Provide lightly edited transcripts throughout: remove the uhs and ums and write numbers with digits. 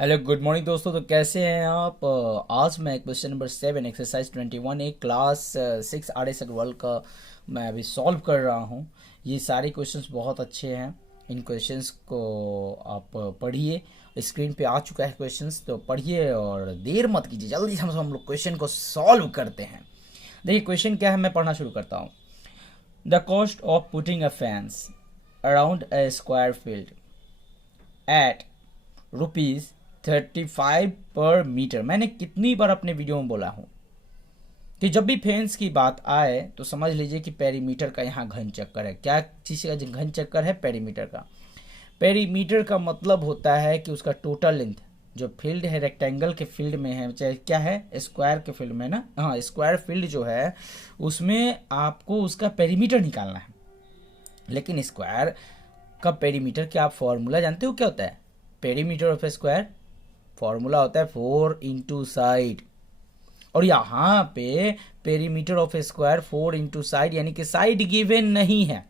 Hello good morning दोस्तों। तो कैसे हैं आप? आज मैं क्वेश्चन नंबर 7 एक्सरसाइज 21 एक क्लास 6 आर एस वर्ल्ड का मैं अभी सॉल्व कर रहा हूं। ये सारे क्वेश्चंस बहुत अच्छे हैं। इन क्वेश्चंस को आप पढ़िए। स्क्रीन पे आ चुका है क्वेश्चंस, तो पढ़िए और देर मत कीजिए, जल्दी से हम लोग क्वेश्चन को सॉल्व करते हैं। देखिए क्वेश्चन क्या है, मैं पढ़ना शुरू करता हूँ। The cost of putting a fence around a square field at ₹35 पर मीटर। मैंने कितनी बार अपने वीडियो में बोला हूँ कि जब भी फेंस की बात आए तो समझ लीजिए कि पेरीमीटर का यहाँ घन चक्कर है। क्या चीज़ का घन चक्कर है? पेरीमीटर का। पेरीमीटर का मतलब होता है कि उसका टोटल लेंथ, जो फील्ड है रेक्टेंगल के फील्ड में है, चाहे क्या है स्क्वायर के फील्ड में ना, हाँ स्क्वायर फील्ड जो है उसमें आपको उसका पेरीमीटर निकालना है। लेकिन स्क्वायर का पेरीमीटर क्या आप फॉर्मूला जानते हो क्या होता है? पेरीमीटर ऑफ स्क्वायर फॉर्मूला होता है 4 इंटू साइड। और यहाँ पे perimeter of square 4 into side, यानी कि साइड गिवन नहीं है।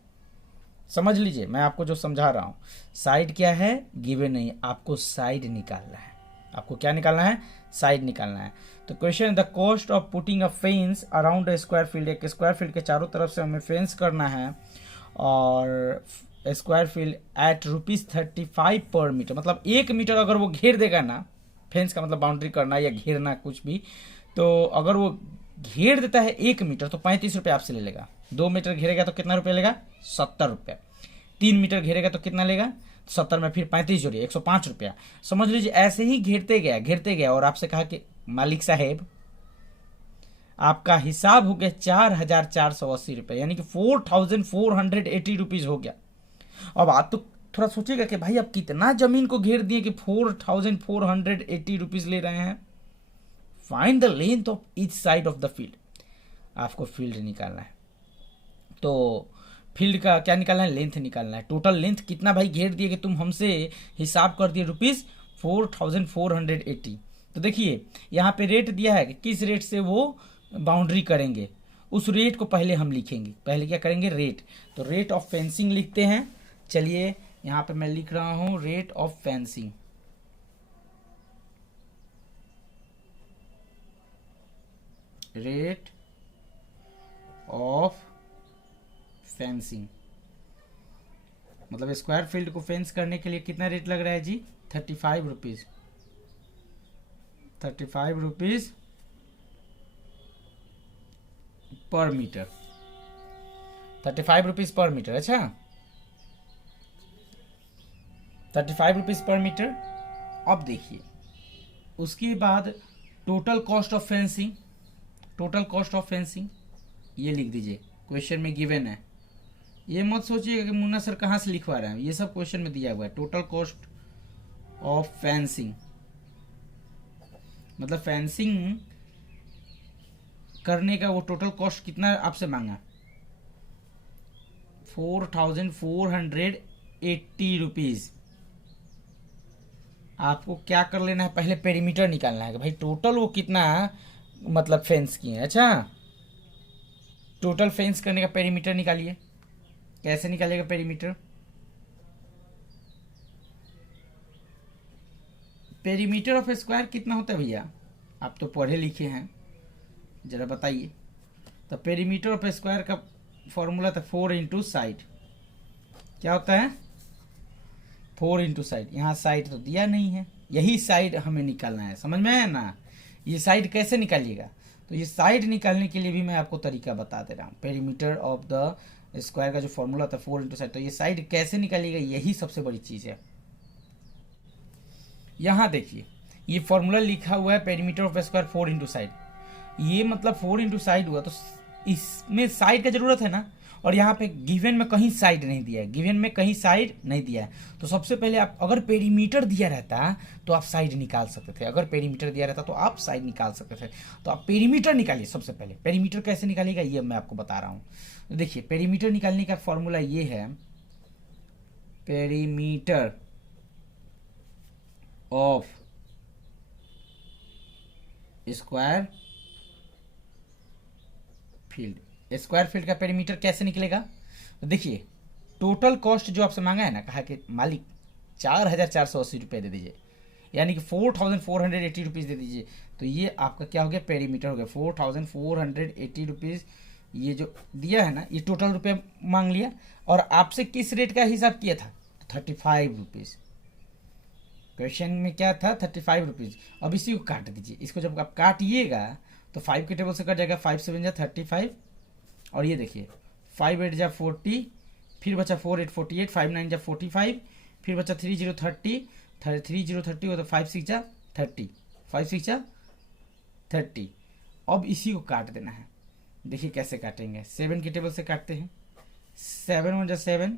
समझ लीजिए मैं आपको जो समझा रहा हूँ, साइड क्या है? गिवन नहीं। आपको साइड निकालना है। आपको क्या निकालना है? साइड निकालना है। तो question, the cost of putting a fence around a square field. एक स्क्वायर फील्ड के चारों तरफ से हमें फेंस करना है और स्क्वायर फील्ड एट ₹35 पर मीटर। मतलब 1 मीटर अगर वो घेर देगा ना, फेंस का मतलब बाउंड्री करना या घेरना कुछ भी, तो अगर वो घेर देता है 1 मीटर तो 35 रुपये आपसे ले लेगा। 2 मीटर घेरेगा तो कितना रुपया लेगा? 70 रुपया। 3 मीटर घेरेगा तो कितना लेगा? 70 में फिर 35 जोड़िए 105 रुपया। समझ लीजिए ऐसे ही घेरते गया और आपसे कहा कि मालिक साहेब आपका हिसाब हो गया 4,480 रुपये, यानी कि 4,480 रुपीज हो गया। अब आप तो थोड़ा सोचिएगा कि भाई आप कितना जमीन को घेर दिए कि 4,480 रुपीज ले रहे हैं। Find the length of each side of the field. आपको फील्ड निकालना है, तो फील्ड का क्या निकालना है? लेंथ निकालना है। टोटल लेंथ कितना भाई घेर दिए कि तुम हमसे हिसाब कर दिए ₹4,480। तो देखिए यहाँ पे रेट दिया है कि किस रेट से वो बाउंड्री करेंगे, उस रेट को पहले हम लिखेंगे। पहले क्या करेंगे? रेट। तो रेट ऑफ फेंसिंग लिखते हैं। चलिए यहाँ पे मैं लिख रहा हूँ rate of fencing. Rate of fencing मतलब स्क्वायर फील्ड को फेंस करने के लिए कितना रेट लग रहा है जी? 35 rupees. 35 rupees per metre. 35 rupees per metre. अच्छा, 35 रुपीज पर मीटर। अब देखिए उसके बाद total cost of fencing. Total cost of fencing ये लिख दीजिए, क्वेश्चन में गिवन है। ये मत सोचिएगा कि मुन्ना सर कहाँ से लिखवा रहे हैं, ये सब क्वेश्चन में दिया हुआ है। टोटल कॉस्ट ऑफ फेंसिंग मतलब फेंसिंग करने का वो टोटल कॉस्ट कितना आपसे मांगा? 4,480 रुपीज। आपको क्या कर लेना है? पहले पेरीमीटर निकालना है कि भाई टोटल वो कितना मतलब फेंस किए। अच्छा, टोटल फेंस करने का पेरीमीटर निकालिए। कैसे निकालेगा पेरीमीटर? पेरीमीटर ऑफ स्क्वायर कितना होता है भैया? आप तो पढ़े लिखे हैं, जरा बताइए। तो पेरीमीटर ऑफ स्क्वायर का फॉर्मूला था 4 इंटू साइड। क्या होता है? 4 इंटू साइड। यहाँ साइड तो दिया नहीं है, यही साइड हमें निकालना है। समझ में आया ना? ये साइड कैसे निकालिएगा? तो ये साइड निकालने के लिए भी मैं आपको तरीका बता दे रहा हूँ। पेरीमीटर ऑफ द स्क्वायर का जो फॉर्मूला था 4 इंटू साइड, तो ये साइड कैसे निकालिएगा, यही सबसे बड़ी चीज़ है। यहाँ देखिए ये फॉर्मूला लिखा हुआ है perimeter of square 4 into side. ये मतलब 4 इंटू साइड हुआ, तो इसमें साइड का जरूरत है ना। और यहाँ पे गिवन में कहीं साइड नहीं दिया है, गिवन में कहीं साइड नहीं दिया है। तो सबसे पहले आप अगर पेरीमीटर दिया रहता तो आप साइड निकाल सकते थे। अगर पेरीमीटर दिया रहता तो आप साइड निकाल सकते थे। तो आप पेरीमीटर निकालिए सबसे पहले। पेरीमीटर कैसे निकालिएगा ये मैं आपको बता रहा हूँ। तो देखिए पेरीमीटर निकालने का फॉर्मूला ये है, perimeter of square field. Square field का पेरीमीटर कैसे निकलेगा? तो देखिए टोटल कॉस्ट जो आपसे मांगा है ना, कहा कि मालिक 4,480 रुपये दे दीजिए। यानी कि 4480 रुपीज़ दे दीजिए। तो ये आपका क्या हो गया, पेरीमीटर हो गया 4480 रुपीज़। ये जो दिया है ना, ये टोटल रुपये मांग लिया, और आपसे किस रेट का हिसाब किया था, 35 रुपीज़। क्वेश्चन में क्या था, 35 रुपीज़। अब इसी को काट दीजिए, इसको जब आप काटिएगा तो 5 के टेबल से कट जाएगा, 5 7 जा 35, और ये देखिए 5 8 जा 40, फिर बचा 4 8 48, 5 9 जा 45, फिर बचा 3 0 30, 3 0 30 हो तो 5 6 जा 30, 5 6 जा 30। अब इसी को काट देना है। देखिए कैसे काटेंगे, 7 के टेबल से काटते हैं, 7 1 जा 7,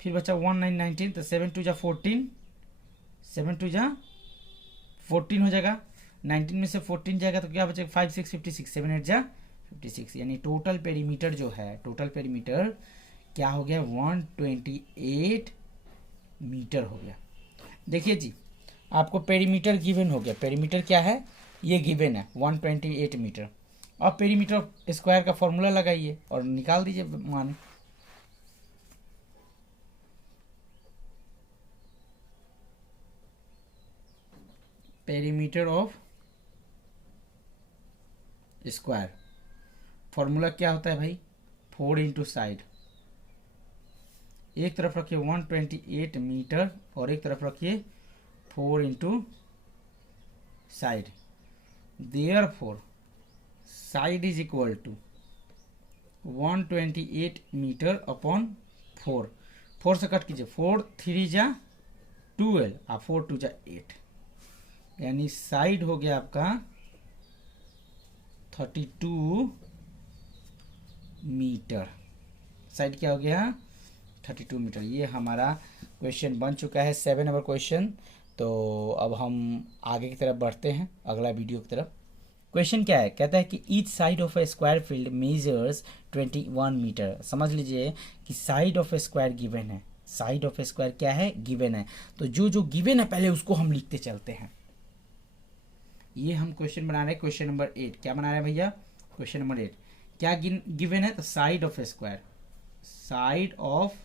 फिर बचा 1 9 19, तो 7 2 जा 14, 7 2 जा 14 हो जाएगा, 19 में से 14 जाएगा तो क्या बचेगा, 5 6 56, 7 8 जा 56। यानी टोटल पेरीमीटर जो है, टोटल पेरीमीटर क्या हो गया, 128 मीटर हो गया। देखिए जी, आपको पेरीमीटर गिवन हो गया। पेरीमीटर क्या है, ये गिवन है 128 मीटर। अब पेरीमीटर स्क्वायर का फॉर्मूला लगाइए और निकाल दीजिए मान। पेरीमीटर ऑफ स्क्वायर फॉर्मूला क्या होता है भाई, 4 इंटू साइड। एक तरफ रखिए 128 मीटर और एक तरफ रखिए 4 into side. Therefore side is equal to 128 metre upon 4। 4 से कट कीजिए, 4 3 जा 12 और 4 2 जा 8, यानी साइड हो गया आपका 32 मीटर। साइड क्या हो गया, 32 मीटर। ये हमारा क्वेश्चन बन चुका है 7 नंबर क्वेश्चन। तो अब हम आगे की तरफ बढ़ते हैं, अगला वीडियो की तरफ। क्वेश्चन क्या है, कहता है कि each side of a square field measures 21 metre. समझ लीजिए कि side of a square given है, साइड ऑफ ए स्क्वायर क्या है, गिवन है। तो जो जो गिवन है पहले उसको हम लिखते चलते हैं। ये हम क्वेश्चन बना रहे हैं, क्वेश्चन नंबर 8। क्या बना रहे हैं भैया, क्वेश्चन नंबर 8 क्या गिवन है, तो side of a square, side of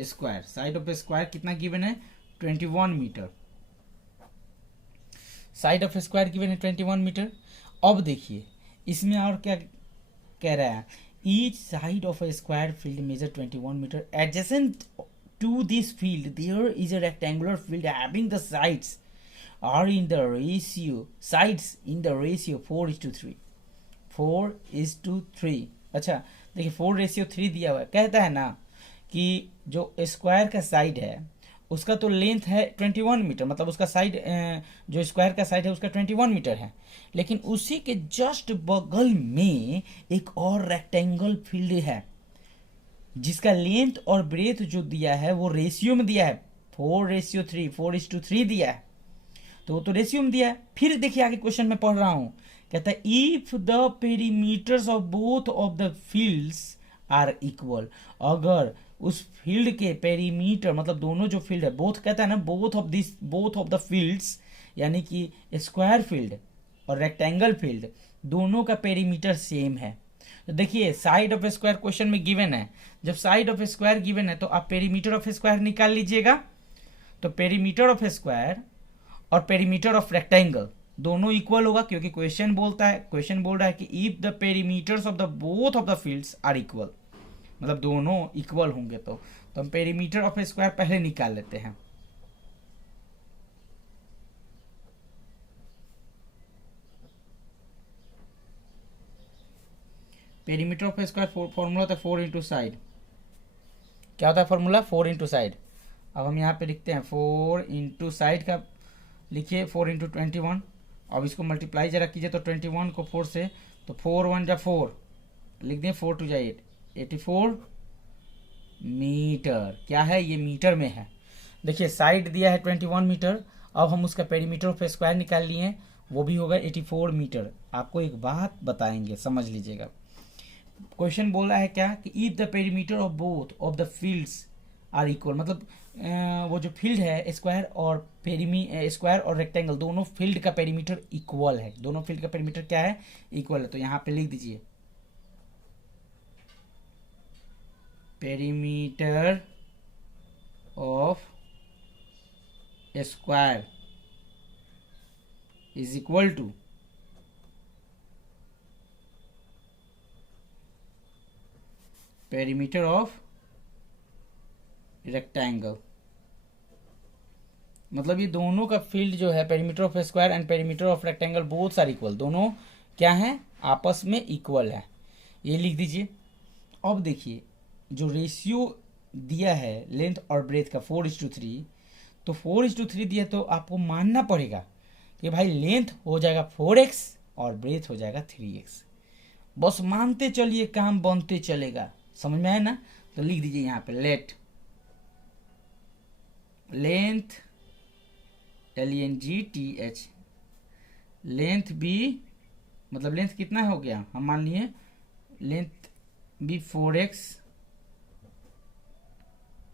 square, side of square कितना गिवन है, 21 metre. Side of square given है 21 मीटर। अब देखिए इसमें और क्या कह रहा है, each side of a square field measure 21 metre. Adjacent to this field there is a rectangular field having the sides are in the ratio, sides in the ratio 4:3, 4:3। अच्छा देखिए 4:3 दिया हुआ है, कहता है ना कि जो स्क्वायर का साइड है उसका तो लेंथ है 21 मीटर, मतलब उसका साइड जो स्क्वायर का साइड है उसका 21 मीटर है, लेकिन उसी के जस्ट बगल में एक और रेक्टेंगल फील्ड है जिसका लेंथ और ब्रेथ जो दिया है वो रेशियो में दिया है, 4:3, 4:3 दिया है, तो वो तो रेशियो में दिया है। फिर देखिए आगे क्वेश्चन में पढ़ रहा हूं, कहता है if the perimeters of both of the fields are equal. अगर उस फील्ड के पेरीमीटर, मतलब दोनों जो फील्ड है, बोथ कहता है ना, बोथ ऑफ द फील्ड्स, यानी कि स्क्वायर फील्ड और रेक्टेंगल फील्ड दोनों का पेरीमीटर सेम है। तो देखिए साइड ऑफ स्क्वायर क्वेश्चन में गिवन है, जब साइड ऑफ स्क्वायर गिवन है तो आप पेरीमीटर ऑफ स्क्वायर निकाल लीजिएगा। तो पेरीमीटर ऑफ स्क्वायर और पेरीमीटर ऑफ रेक्टेंगल दोनों इक्वल होगा, क्योंकि क्वेश्चन बोल रहा है कि if the perimeters of the both of the fields are equal, मतलब दोनों इक्वल होंगे। तो हम पेरीमीटर ऑफ स्क्वायर पहले निकाल लेते हैं। पेरीमीटर ऑफ स्क्वायर फॉर्मूला होता है 4 इंटू साइड। क्या होता है फॉर्मूला, 4 इंटू साइड। अब हम यहाँ पे लिखते हैं 4 इंटू साइड का, लिखिए 4 इंटू 21। अब इसको मल्टीप्लाई जरा कीजिए, तो 21 को 4 से, तो 4 1 जा 4, लिख दें 4 2 जा 8, 84 मीटर। क्या है ये, मीटर में है। देखिए साइड दिया है 21 मीटर, अब हम उसका पेरीमीटर ऑफ स्क्वायर निकाल लिए हैं, वो भी होगा 84 मीटर। आपको एक बात बताएंगे, समझ लीजिएगा। क्वेश्चन बोल रहा है क्या कि if the perimeter of both of the fields are equal, मतलब वो जो फील्ड है स्क्वायर और स्क्वायर और रेक्टेंगल दोनों फील्ड का पेरीमीटर इक्वल है, दोनों फील्ड का पेरीमीटर क्या है, इक्वल है। तो यहाँ पे लिख दीजिए perimeter of square is equal to perimeter of rectangle. मतलब ये दोनों का फील्ड जो है perimeter of square and perimeter of rectangle both are equal, दोनों क्या है आपस में इक्वल है, ये लिख दीजिए। अब देखिए जो रेशियो दिया है लेंथ और ब्रेथ का 4:3, तो 4:3 दिया तो आपको मानना पड़ेगा कि भाई लेंथ हो जाएगा 4x और ब्रेथ हो जाएगा 3x। बस मानते चलिए, काम बनते चलेगा, समझ में आया ना। तो लिख दीजिए यहाँ पे लेट लेंथ LENGTH लेंथ भी, मतलब लेंथ कितना हो गया, हम मान लिए लेंथ भी 4x,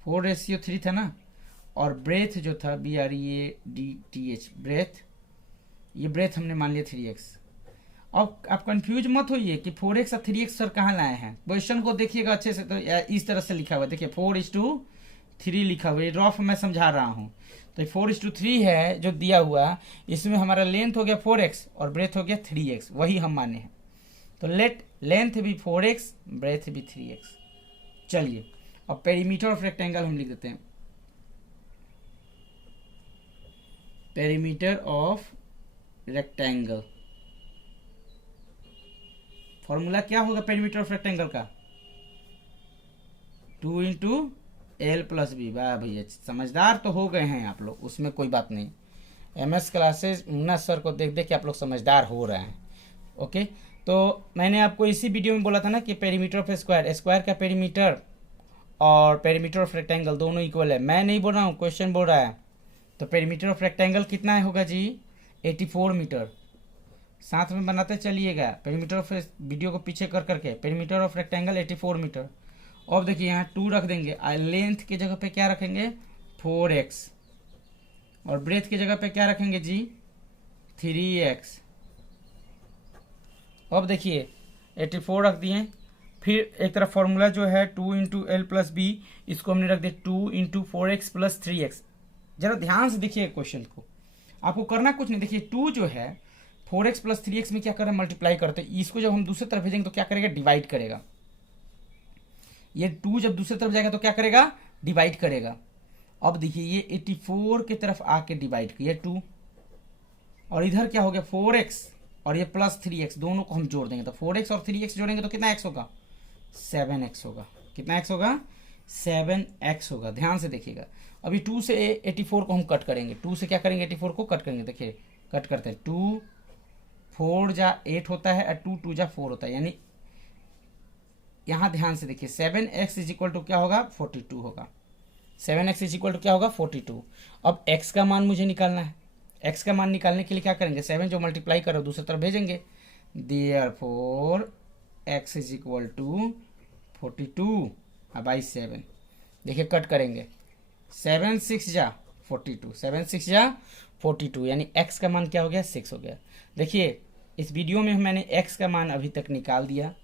4:3 था ना, और ब्रेथ जो था BREADTH ब्रेथ, ये ब्रेथ हमने मान लिया 3x। अब आप कंफ्यूज मत होइए कि 4x और 3x सर कहाँ लाए हैं, क्वेश्चन को देखिएगा अच्छे से। तो इस तरह से लिखा हुआ है, देखिए 4:3 लिखा हुआ है, रफ मैं समझा रहा हूँ। तो 4:3 है जो दिया हुआ, इसमें हमारा लेंथ हो गया 4x और ब्रेथ हो गया 3x, वही हम माने हैं। तो लेट लेंथ भी 4x ब्रेथ भी 3x। चलिए अब पेरीमीटर ऑफ रेक्टेंगल हम लिख देते हैं, पेरीमीटर ऑफ रेक्टेंगल। फॉर्मूला क्या होगा पेरीमीटर ऑफ रेक्टेंगल का, 2 × L+B। वाह भैया, समझदार तो हो गए हैं आप लोग, उसमें कोई बात नहीं। MS क्लासेस मुन्ना सर को देख देख के आप लोग समझदार हो रहे हैं। ओके, तो मैंने आपको इसी वीडियो में बोला था ना कि पेरीमीटर ऑफ स्क्वायर, स्क्वायर का पेरीमीटर और पेरीमीटर ऑफ रेक्टेंगल दोनों इक्वल है। मैं नहीं बोल रहा हूँ, क्वेश्चन बोल रहा है। तो पेरीमीटर ऑफ रेक्टेंगल कितना होगा जी, 84 मीटर। साथ में बनाते चलिएगा, पेरीमीटर ऑफ, वीडियो को पीछे कर करके, पेरीमीटर ऑफ रेक्टेंगल 84 मीटर। अब देखिए यहाँ 2 रख देंगे, लेंथ की जगह पे क्या रखेंगे 4x, और ब्रेथ की जगह पे क्या रखेंगे जी 3x। अब देखिए 84 रख दिए, फिर एक तरफ फॉर्मूला जो है 2 × L+B, इसको हमने रख दिया 2 × 4x + 3x। जरा ध्यान से देखिए क्वेश्चन को, आपको करना कुछ नहीं। देखिए 2 जो है 4x + 3x में क्या कर रहे हैं, मल्टीप्लाई करते हैं। इसको जब हम दूसरी तरफ भेजेंगे तो क्या करेगा, डिवाइड करेगा। ये 2 जब दूसरी तरफ जाएगा तो क्या करेगा, डिवाइड करेगा। अब देखिए ये 84 की तरफ आके डिवाइड किया 2, और इधर क्या हो गया 4x और ये +3x, दोनों को हम जोड़ देंगे। तो 4x और 3x जोड़ेंगे तो कितना x होगा, 7x होगा। कितना x होगा, 7x होगा। ध्यान से देखिएगा, अभी 2 से 84 को हम कट करेंगे, 2 से क्या करेंगे 84 को कट करेंगे। देखिए कट करते हैं, 2 4 जा 8 होता है और 2 2 जा 4 होता है, यानी यहाँ ध्यान से देखिए 7x = क्या होगा 42 होगा। 7x = क्या होगा 42। अब x का मान मुझे निकालना है, x का मान निकालने के लिए क्या करेंगे, 7 जो मल्टीप्लाई करो दूसरी तरफ भेजेंगे। Therefore x = 42/7। देखिए कट करेंगे, 7 6 जा 42, 7 6 जा 42, यानी x का मान क्या हो गया 6 हो गया। देखिए इस वीडियो में मैंने x का मान अभी तक निकाल दिया।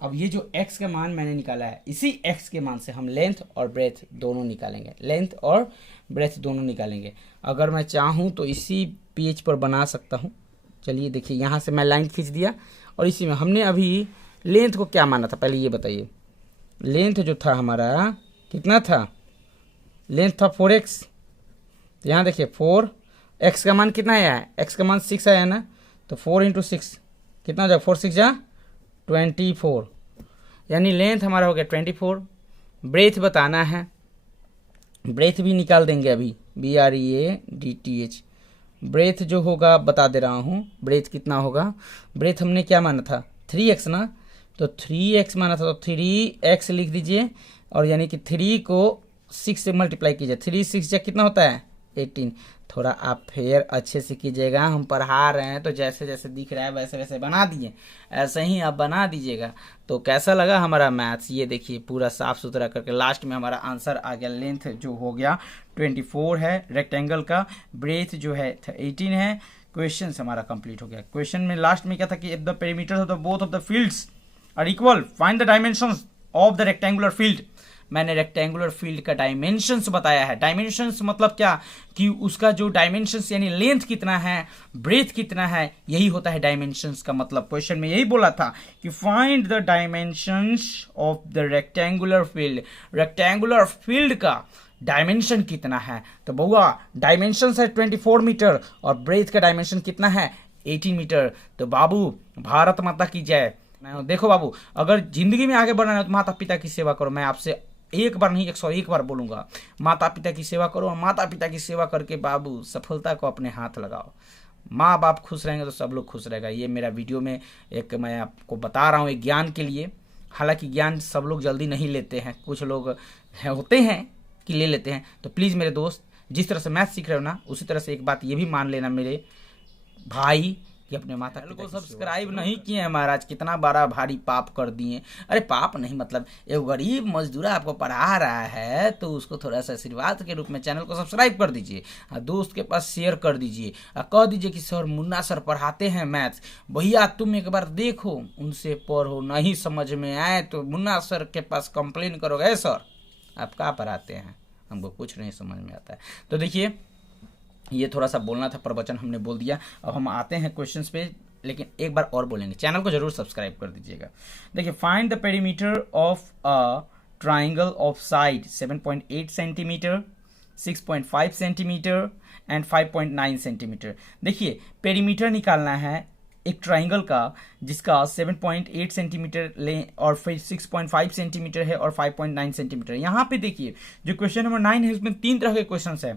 अब ये जो x का मान मैंने निकाला है, इसी x के मान से हम लेंथ और ब्रेथ दोनों निकालेंगे, लेंथ और ब्रेथ दोनों निकालेंगे। अगर मैं चाहूँ तो इसी पेज पर बना सकता हूँ। चलिए देखिए यहाँ से मैं लाइन खींच दिया, और इसी में हमने अभी लेंथ को क्या माना था, पहले ये बताइए। लेंथ जो था हमारा कितना था, लेंथ था 4x। तो यहाँ देखिए 4x का मान कितना आया है, x का मान 6 आया ना, तो 4 × 6 कितना हो जाएगा, 4 6 जा 24, यानी लेंथ हमारा हो गया 24। ब्रेथ बताना है, ब्रेथ भी निकाल देंगे अभी, BREADTH। ब्रेथ जो होगा बता दे रहा हूँ, ब्रेथ कितना होगा। ब्रेथ हमने क्या माना था 3x ना, तो 3x माना था, तो 3x लिख दीजिए, और यानी कि 3 को 6 से मल्टीप्लाई कीजिए। 3 6 जा कितना होता है 18। थोड़ा आप फेयर अच्छे से कीजिएगा, हम पढ़ा रहे हैं तो जैसे जैसे दिख रहा है वैसे वैसे बना दिए, ऐसे ही आप बना दीजिएगा। तो कैसा लगा हमारा मैथ्स, ये देखिए पूरा साफ सुथरा करके लास्ट में हमारा आंसर आ गया। लेंथ जो हो गया 24 है रेक्टेंगल का, ब्रेथ जो है 18 है। क्वेश्चन हमारा कंप्लीट हो गया। क्वेश्चन में लास्ट में क्या था कि if the perimeter of the both of the fields are equal find the dimensions of the rectangular field. मैंने रेक्टेंगुलर फील्ड का डायमेंशंस बताया है। डायमेंशंस मतलब क्या कि उसका जो डायमेंशंस यानी लेंथ कितना है, ब्रेथ कितना है, यही होता है डायमेंशंस का मतलब। क्वेश्चन में यही बोला था कि find the dimensions of the rectangular field. Rectangular field का डायमेंशन कितना है, तो बउआ डायमेंशन है 24 मीटर और ब्रेथ का डायमेंशन कितना है 18 मीटर। तो बाबू भारत माता की जय। देखो बाबू, अगर जिंदगी में आगे बढ़ना है तो माता पिता की सेवा करो। मैं आपसे एक बार नहीं 101 बार बोलूंगा, माता पिता की सेवा करो और माता पिता की सेवा करके बाबू सफलता को अपने हाथ लगाओ। माँ बाप खुश रहेंगे तो सब लोग खुश रहेगा। ये मेरा वीडियो में एक मैं आपको बता रहा हूँ एक ज्ञान के लिए। हालांकि ज्ञान सब लोग जल्दी नहीं लेते हैं, कुछ लोग होते हैं कि ले लेते हैं। तो प्लीज़ मेरे दोस्त, जिस तरह से मैथ सीख रहे हो ना, उसी तरह से एक बात ये भी मान लेना मेरे भाई कि अपने माता पिता को सब्सक्राइब नहीं किए हैं महाराज, कितना बड़ा भारी पाप कर दिए। अरे पाप नहीं, मतलब एक गरीब मजदूर आपको पढ़ा रहा है तो उसको थोड़ा सा आशीर्वाद के रूप में चैनल को सब्सक्राइब कर दीजिए और दोस्त के पास शेयर कर दीजिए और कह दीजिए कि सर मुन्ना सर पढ़ाते हैं मैथ्स, भैया तुम एक बार देखो उनसे पढ़ो, नहीं समझ में आए तो मुन्ना सर के पास कंप्लेन करोगे सर आप क्या पढ़ाते हैं, हमको कुछ नहीं समझ में आता है। तो देखिए ये थोड़ा सा बोलना था, प्रवचन हमने बोल दिया। अब हम आते हैं क्वेश्चंस पे, लेकिन एक बार और बोलेंगे, चैनल को जरूर सब्सक्राइब कर दीजिएगा। देखिए find the perimeter of a triangle of side 7.8 centimetre, 6.5 centimetre and 5.9 centimetre. देखिए पेरीमीटर निकालना है एक ट्राइंगल का जिसका 7.8 सेंटीमीटर ले और फिर 6.5 सेंटीमीटर है और 5.9 सेंटीमीटर। यहाँ पे देखिए जो क्वेश्चन नंबर 9 है उसमें 3 तरह के क्वेश्चंस है,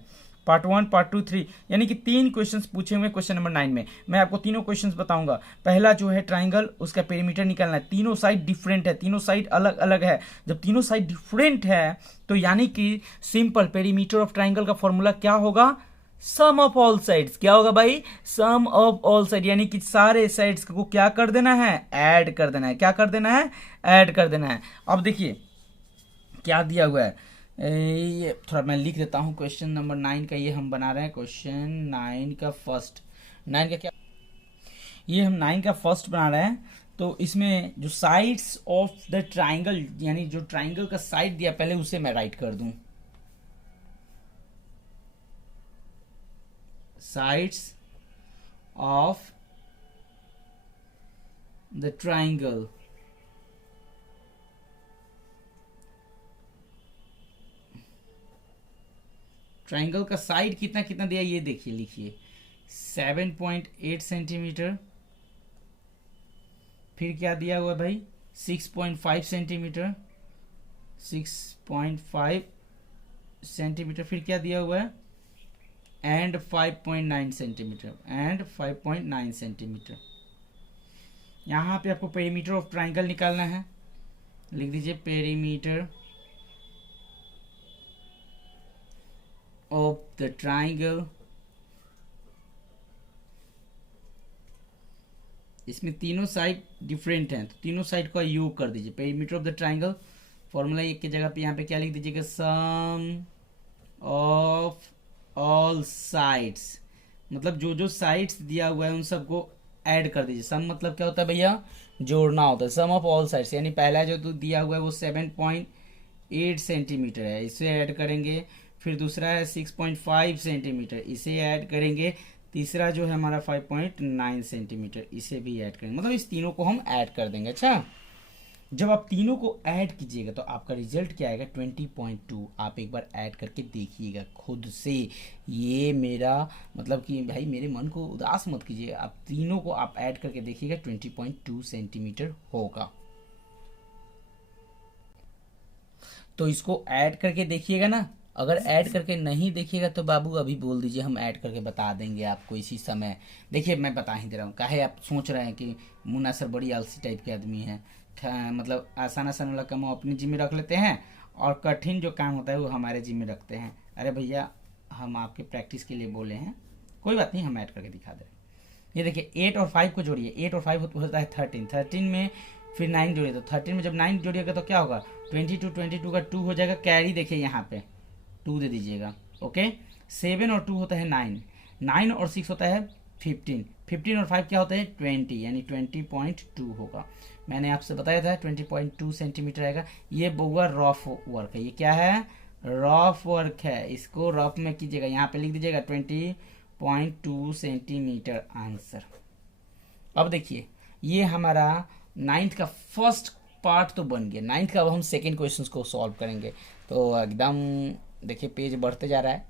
पार्ट 1, पार्ट 2, 3, यानी कि 3 क्वेश्चंस पूछे हुए क्वेश्चन नंबर 9 में। मैं आपको तीनों क्वेश्चंस बताऊंगा। पहला जो है ट्राइंगल, उसका पेरीमीटर निकालना है। तीनों साइड डिफरेंट है, तीनों साइड अलग अलग है। जब तीनों साइड डिफरेंट है तो यानी कि सिंपल पेरीमीटर ऑफ ट्राइंगल का फॉर्मूला क्या होगा, सम ऑफ ऑल साइड्स। क्या होगा भाई, सम ऑफ ऑल साइड, यानी कि सारे साइड्स को क्या कर देना है, ऐड कर देना है। क्या कर देना है, ऐड कर देना है। अब देखिए क्या दिया हुआ है, ये थोड़ा मैं लिख देता हूँ। क्वेश्चन नंबर 9 का ये हम बना रहे हैं, क्वेश्चन 9 का फर्स्ट, 9 का क्या, ये हम 9 का फर्स्ट बना रहे हैं। तो इसमें जो साइड्स ऑफ द ट्राइंगल, यानी जो ट्राइंगल का साइड दिया पहले उसे मैं राइट कर दूं। sides of the triangle, triangle का साइड कितना कितना दिया ये देखिए, लिखिए 7.8 सेंटीमीटर, फिर क्या दिया हुआ भाई 6.5 सेंटीमीटर, 6.5 सेंटीमीटर, फिर क्या दिया हुआ है एंड 5.9 सेंटीमीटर, एंड 5.9 सेंटीमीटर। यहाँ पे आपको पेरीमीटर ऑफ ट्राइंगल निकालना है, लिख दीजिए पेरीमीटर ऑफ द ट्राइंगल। इसमें तीनों साइड डिफरेंट हैं तो तीनों साइड का योग कर दीजिए। Perimeter of the triangle formula एक की जगह पे यहाँ पे क्या लिख दीजिएगा, सम ऑफ ऑल साइड्स, मतलब जो जो साइड्स दिया हुआ है उन सबको ऐड कर दीजिए। सम मतलब क्या होता है भैया, जोड़ना होता है। सम ऑफ ऑल साइड्स यानी पहला जो तो दिया हुआ है वो 7.8 सेंटीमीटर है, इसे ऐड करेंगे। फिर दूसरा है 6.5 सेंटीमीटर, इसे ऐड करेंगे। तीसरा जो है हमारा 5.9 सेंटीमीटर, इसे भी ऐड करेंगे। मतलब इस तीनों को हम ऐड कर देंगे। अच्छा, जब आप तीनों को ऐड कीजिएगा तो आपका रिजल्ट क्या आएगा 20.2। आप एक बार ऐड करके देखिएगा खुद से। ये मेरा मतलब कि भाई मेरे मन को उदास मत कीजिए, आप तीनों को आप ऐड करके देखिएगा 20.2 सेंटीमीटर होगा। तो इसको ऐड करके देखिएगा ना। अगर ऐड करके नहीं देखिएगा तो बाबू अभी बोल दीजिए, हम ऐड करके बता देंगे आपको इसी समय। देखिए मैं बता ही दे रहा हूँ, काहे आप सोच रहे हैं कि मुन्ना सर बड़ी आलसी टाइप के आदमी हैं, मतलब आसान आसान वाला काम वो अपनी जिम्मे रख लेते हैं और कठिन जो काम होता है वो हमारे जिम्मे रखते हैं। अरे भैया हम आपके प्रैक्टिस के लिए बोले हैं, कोई बात नहीं, हम ऐड करके दिखा दे। ये देखिए 8 और 5 को जोड़िए, 8 और 5 होता है 13, 13 में फिर 9 जोड़िए, तो 13 में जब 9 जोड़िएगा तो क्या होगा 22, 22 का 2 हो जाएगा, कैरी देखिए यहाँ पे 2 दे दीजिएगा। ओके, 7 और 2 होता है 9, 9 और 6 होता है 15, 15 और 5 क्या होता है 20, यानी 20.2 होगा। मैंने आपसे बताया था 20.2 सेंटीमीटर आएगा। ये हुआ रफ वर्क है, ये क्या है, रफ वर्क है। इसको रफ में कीजिएगा, यहाँ पे लिख दीजिएगा 20.2 सेंटीमीटर आंसर। अब देखिए ये हमारा नाइन्थ का फर्स्ट पार्ट तो बन गया। नाइन्थ का अब हम सेकेंड क्वेश्चन को सॉल्व करेंगे। तो एकदम देखिए पेज बढ़ते जा रहा है,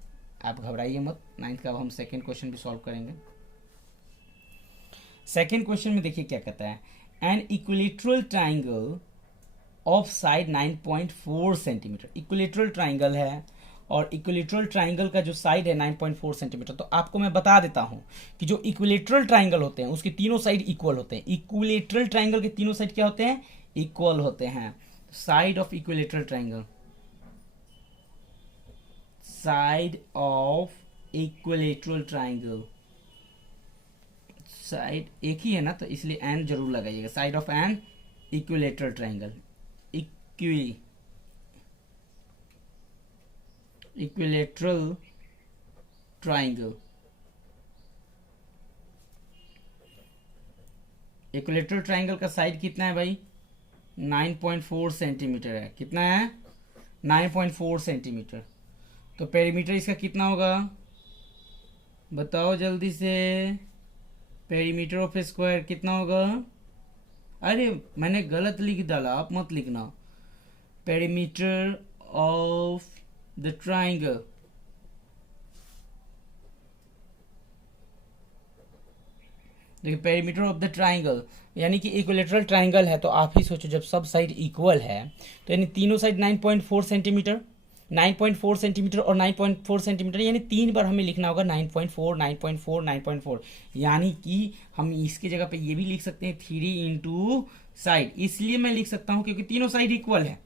आप घबराइए मत। नाइन्थ का अब हम सेकेंड क्वेश्चन भी सॉल्व करेंगे। सेकेंड क्वेश्चन में देखिए क्या कहता है, an equilateral triangle of side 9.4 centimetre. Equilateral triangle है और इक्विलेटरल ट्राइंगल का जो साइड है 9.4 सेंटीमीटर। तो आपको मैं बता देता हूं कि जो इक्विलेटरल ट्राइंगल होते हैं उसके तीनों साइड इक्वल होते हैं। इक्विलेटरल ट्राइंगल के तीनों साइड क्या होते हैं, इक्वल होते हैं। Side of equilateral triangle, side of equilateral triangle, side एक ही है ना तो इसलिए एन जरूर लगाइएगा। Side of an equilateral triangle, equilateral triangle. Equilateral triangle का साइड कितना है भाई, 9.4 सेंटीमीटर है। कितना है, 9.4 सेंटीमीटर। तो पेरीमीटर इसका कितना होगा, बताओ जल्दी से। पेरीमीटर ऑफ स्क्वायर कितना होगा, अरे मैंने गलत लिख डाला, आप मत लिखना। पेरीमीटर ऑफ द ट्राइंगल, देखिए पेरीमीटर ऑफ द ट्राइंगल यानी कि इक्विलेटरल ट्राइंगल है तो आप ही सोचो जब सब साइड इक्वल है तो यानी तीनों साइड 9.4 सेंटीमीटर, 9.4 सेंटीमीटर और 9.4 सेंटीमीटर, यानी 3 बार हमें लिखना होगा 9.4 9.4 9.4। यानी कि हम इसकी जगह पे ये भी लिख सकते हैं 3 इंटू साइड। इसलिए मैं लिख सकता हूँ क्योंकि तीनों साइड इक्वल है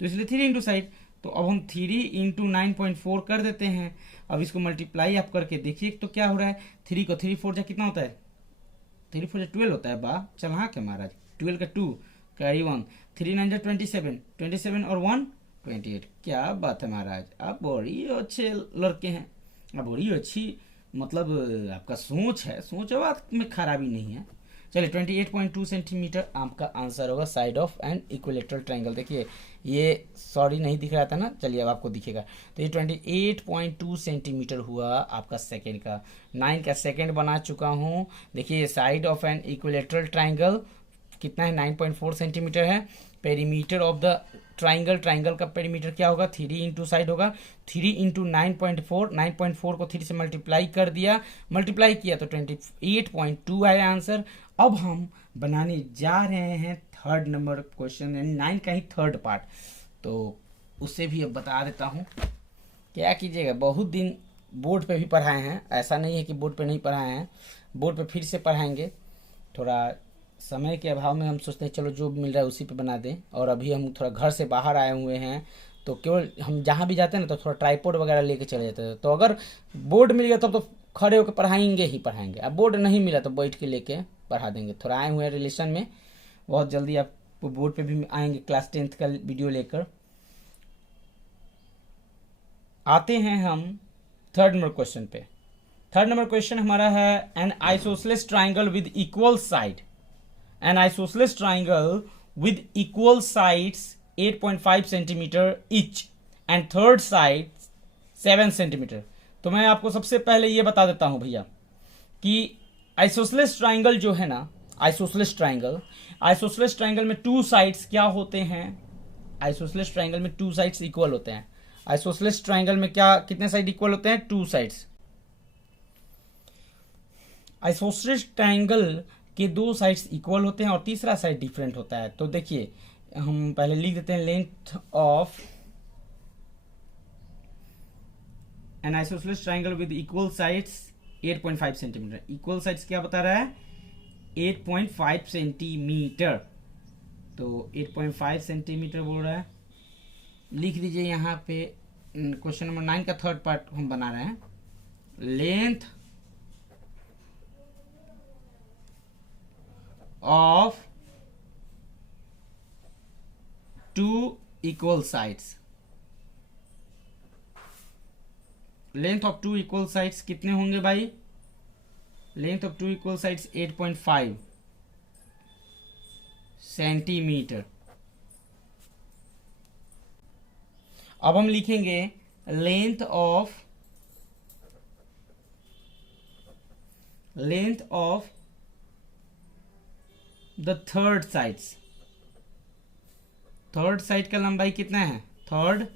तो इसलिए 3 इंटू साइड। तो अब हम 3 इंटू 9.4 कर देते हैं। अब इसको मल्टीप्लाई आप करके देखिए तो क्या हो रहा है, 3 को 3 4 जा कितना होता है, 3 4 12 होता है। बा चल हाँ क्या महाराज, 12 का 2 कैरी 1, 3 9 27, 27 और 1 28। क्या बात है महाराज, आप बड़ी अच्छे लड़के हैं, आप बड़ी अच्छी मतलब आपका सोच है, सोच बात में खराबी नहीं है। चलिए 28.2 सेंटीमीटर आपका आंसर होगा side of an equilateral triangle. देखिए ये सॉरी नहीं दिख रहा था ना, चलिए अब आपको दिखेगा। तो ये 28.2 सेंटीमीटर हुआ आपका सेकेंड का। 9 का सेकेंड बना चुका हूँ। देखिए side of an equilateral triangle कितना है, 9.4 सेंटीमीटर है। Perimeter of the triangle, triangle का पेरीमीटर क्या होगा, 3 इंटू साइड होगा, 3 इंटू 9.4, 9.4 को 3 से मल्टीप्लाई कर दिया, मल्टीप्लाई किया तो 28.2 आया आंसर। अब हम बनाने जा रहे हैं थर्ड नंबर क्वेश्चन, यानी 9 का ही थर्ड पार्ट। तो उससे भी अब बता देता हूँ। क्या कीजिएगा, बहुत दिन बोर्ड पे भी पढ़ाए हैं, ऐसा नहीं है कि बोर्ड पे नहीं पढ़ाए हैं, बोर्ड पे फिर से पढ़ाएंगे। थोड़ा समय के अभाव में हम सोचते हैं चलो जो मिल रहा है उसी पे बना दें। और अभी हम थोड़ा घर से बाहर आए हुए हैं तो केवल हम जहाँ भी जाते हैं ना तो थोड़ा ट्राइपॉड वगैरह लेके चले जाते हैं। तो अगर बोर्ड मिल गया तब तो खड़े होकर पढ़ाएंगे ही पढ़ाएंगे, अब बोर्ड नहीं मिला तो बैठ के लेके पढ़ा देंगे। थोड़ा आए हुए हैं रिलेशन में, बहुत जल्दी आप बोर्ड पे भी आएंगे क्लास 10th का वीडियो लेकर। आते हैं हम थर्ड नंबर क्वेश्चन पे। थर्ड नंबर क्वेश्चन हमारा है N isosceles triangle with equal side, an isosceles triangle with equal sides 8.5 centimeter each and third side 7 centimeter। तो मैं आपको सबसे पहले ये बता देता हूं भैया कि आइसोसेलेस ट्राइंगल जो है ना, आइसोसेलेस ट्राइंगल में 2 साइड्स क्या होते हैं, आइसोसेलेस ट्राइंगल में 2 साइड्स इक्वल होते हैं। आइसोसेलेस ट्राइंगल में क्या कितने साइड इक्वल होते हैं, 2 साइड्स। आइसोसेलेस ट्राइंगल के 2 साइड्स इक्वल होते हैं और तीसरा साइड डिफरेंट होता है। तो देखिए हम पहले लिख देते हैं length of N isosceles triangle with equal sides 8.5 centimetre. Equal sides क्या बता रहा है, 8.5 सेंटीमीटर। तो 8.5 सेंटीमीटर बोल रहा है, लिख दीजिए यहाँ पे। क्वेश्चन नंबर 9 का थर्ड पार्ट हम बना रहे हैं। Length of 2 equal sides, length of 2 equal sides कितने होंगे भाई, length of 2 equal sides 8.5 centimetre. अब हम लिखेंगे length of the third sides. Third side का लंबाई कितना है? थर्ड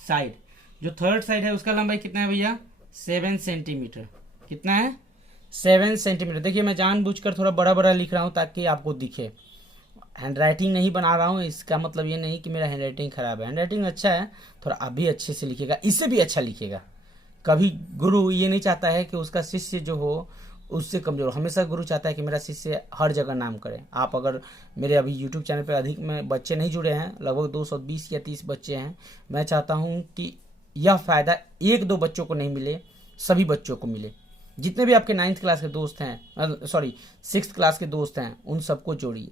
साइड, जो थर्ड साइड है उसका लंबाई कितना है भैया? 7 सेंटीमीटर। कितना है? 7 सेंटीमीटर। देखिए मैं जानबूझकर थोड़ा बड़ा बड़ा लिख रहा हूं ताकि आपको दिखे। हैंड राइटिंग नहीं बना रहा हूँ, इसका मतलब ये नहीं कि मेरा हैंड राइटिंग खराब है। हैंड राइटिंग अच्छा है, थोड़ा आप भी अच्छे से लिखिएगा, इससे भी अच्छा लिखिएगा। कभी गुरु ये नहीं चाहता है कि उसका शिष्य जो हो उससे कमजोर। हमेशा गुरु चाहता है कि मेरा शिष्य हर जगह नाम करे। आप अगर मेरे अभी यूट्यूब चैनल पर अधिक में बच्चे नहीं जुड़े हैं, लगभग 220 या 30 बच्चे हैं, मैं चाहता हूँ कि यह फायदा 1-2 बच्चों को नहीं मिले, सभी बच्चों को मिले। जितने भी आपके 9th क्लास के दोस्त हैं, सॉरी 6th क्लास के दोस्त हैं, उन सबको जोड़िए।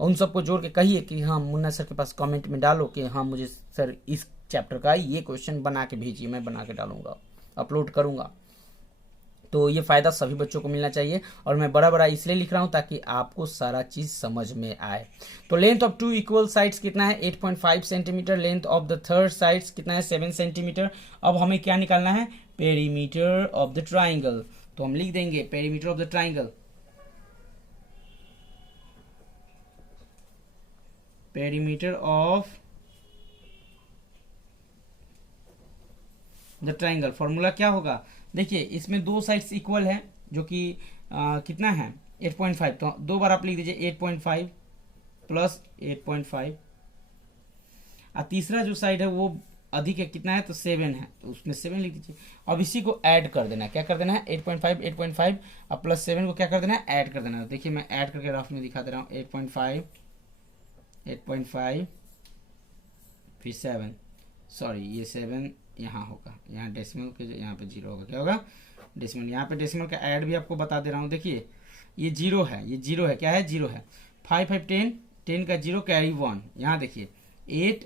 उन सबको जोड़ के कहिए कि हाँ, मुन्ना सर के पास कमेंट में डालो कि हाँ मुझे सर इस चैप्टर का ये क्वेश्चन बना के भेजिए, मैं बना के डालूंगा, अपलोड करूंगा। तो ये फायदा सभी बच्चों को मिलना चाहिए। और मैं बड़ा बड़ा इसलिए लिख रहा हूं ताकि आपको सारा चीज समझ में आए। तो लेंथ ऑफ 2 इक्वल साइड्स कितना है? 8.5 centimetre. Length of the third sides कितना है? 7 सेंटीमीटर। अब हमें क्या निकालना है? Perimeter of the triangle. तो हम लिख देंगे perimeter of the triangle, perimeter of the triangle. Formula क्या होगा? देखिए इसमें 2 साइड्स इक्वल है, जो कि कितना है? 8.5। तो 2 बार आप लिख दीजिए 8.5 प्लस 8.5। और तीसरा जो साइड है वो अधिक है, कितना है? तो 7 है, तो उसमें 7 लिख दीजिए। अब इसी को ऐड कर देना है। क्या कर देना है? 8.5 और प्लस 7 को क्या कर देना है? ऐड कर देना है। देखिए मैं ऐड करके रफ में दिखा दे रहा हूँ। 8.5 फिर 7, सॉरी ये 7 यहाँ होगा, यहाँ डेसिमल के यहाँ पे 0 होगा। क्या होगा? डेसिमल। यहाँ पे डेसिमल का ऐड भी आपको बता दे रहा हूँ। देखिए ये 0 है, ये 0 है। क्या है? 0 है। 5 5 10, 10 का 0 कैरी 1। यहाँ देखिए 8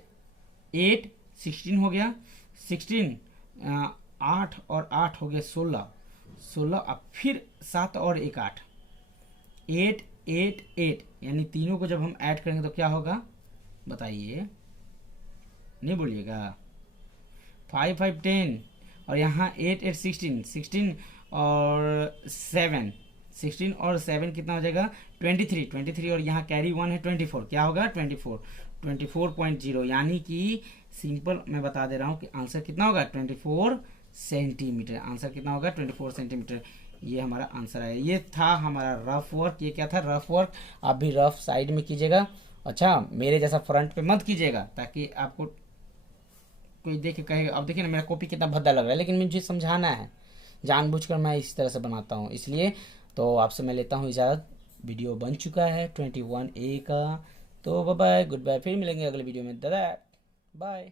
8 16 हो गया, 16 8 और 8 हो गया 16 16। अब फिर 7 और 1 8 8 8 8, यानी तीनों को जब हम ऐड करेंगे तो क्या होगा? बताइए, नहीं बोलिएगा। 5 5 10 और यहाँ 8 8 16 16 और 7 16 और 7 कितना हो जाएगा? 23 23 और यहाँ कैरी 1 है 24। क्या होगा? 24.0। यानी कि सिंपल मैं बता दे रहा हूँ कि आंसर कितना होगा? 24 सेंटीमीटर। आंसर कितना होगा? 24 सेंटीमीटर। ये हमारा आंसर है। ये था हमारा रफ वर्क। ये क्या था? Rough work. आप भी रफ साइड में कीजिएगा। अच्छा, मेरे जैसा फ्रंट पे मत कीजिएगा ताकि आपको कोई देख के कहेगा। अब देखिए ना मेरा कॉपी कितना भद्दा लग रहा है, लेकिन मुझे समझाना है, जानबूझकर मैं इस तरह से बनाता हूँ, इसलिए। तो आपसे मैं लेता हूँ इजाज़त। वीडियो बन चुका है 21A का। तो बाय बाय, गुड बाय। फिर मिलेंगे अगले वीडियो में। दादा बाय।